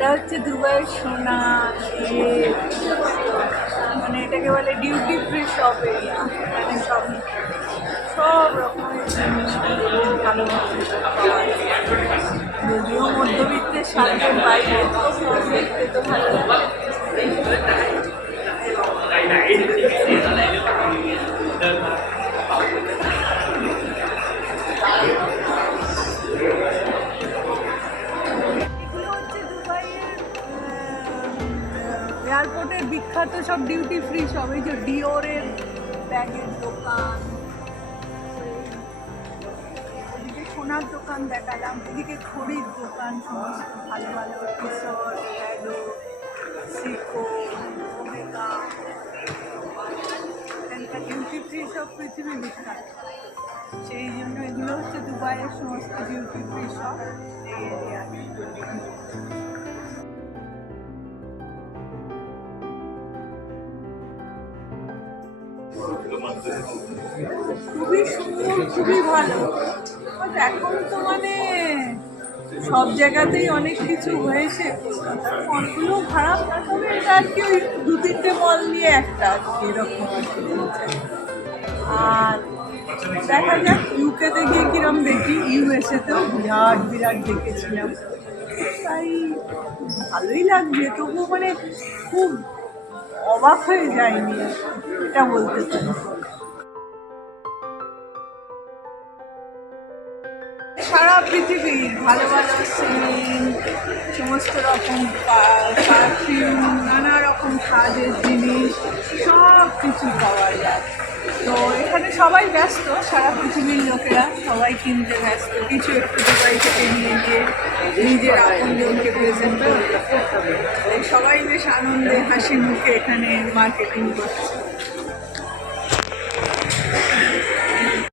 এটা হচ্ছে দুবাইয়ের সোনা, মানে এটাকে বলে ডিউটি ফ্রি শপ এরিয়া। মানে সব রকমের জিনিস ভালো যদিও মধ্যবিত্তের স্বার্থের বাইরে, দেখতে তো ভালো লাগে। এয়ারপোর্টের বিখ্যাত সব ডিউটি ফ্রি সব, এই যে ডিওরের ব্যাগের দোকান, ওদিকে সোনার দোকান দেখালাম, এদিকে ঘড়ির দোকান, সমস্ত ভালো ভালো কিশোর, অ্যাডো, সিকো, ওমেগা, এখানকার ডিউটি ফ্রি সব পৃথিবী বিখ্যাত। সেই জন্য এগুলো হচ্ছে দুবাইয়ের সমস্ত ডিউটি ফ্রি শপ এই এরিয়া। খুবই সুন্দর, খুবই ভালো। এখন তো মানে সব জায়গাতেই অনেক কিছু হয়েছে, কলকাতার মলগুলো খারাপ না, তবে এটা আর কি ওই 2-3টে মল নিয়ে একটা আর কি এরকম আর কি। আর দেখা যাক ইউকেতে গিয়ে কিরম দেখি। ইউএসএতেও বিরাট বিরাট দেখেছিলাম, তাই ভালোই লাগছে, তবুও মানে খুব অবাক হয়ে যায়নি এটা বলতে পারি। সারা পৃথিবীর ভালো ভালো সিন, সমস্ত রকম পারফিউম, নানা রকম কাজের জিনিস, সব কিছু পাওয়া যায়। তো এখানে সবাই ব্যস্ত, সারা পৃথিবীর লোকেরা সবাই কিনতে ব্যস্ত, কিছু একটু দুবাই থেকে নিয়ে গিয়ে নিজের আপনজনকে প্রেজেন্ট করতে হবে। সবাই বেশ আনন্দে হাসি মুখে এখানে মার্কেটিং করছে।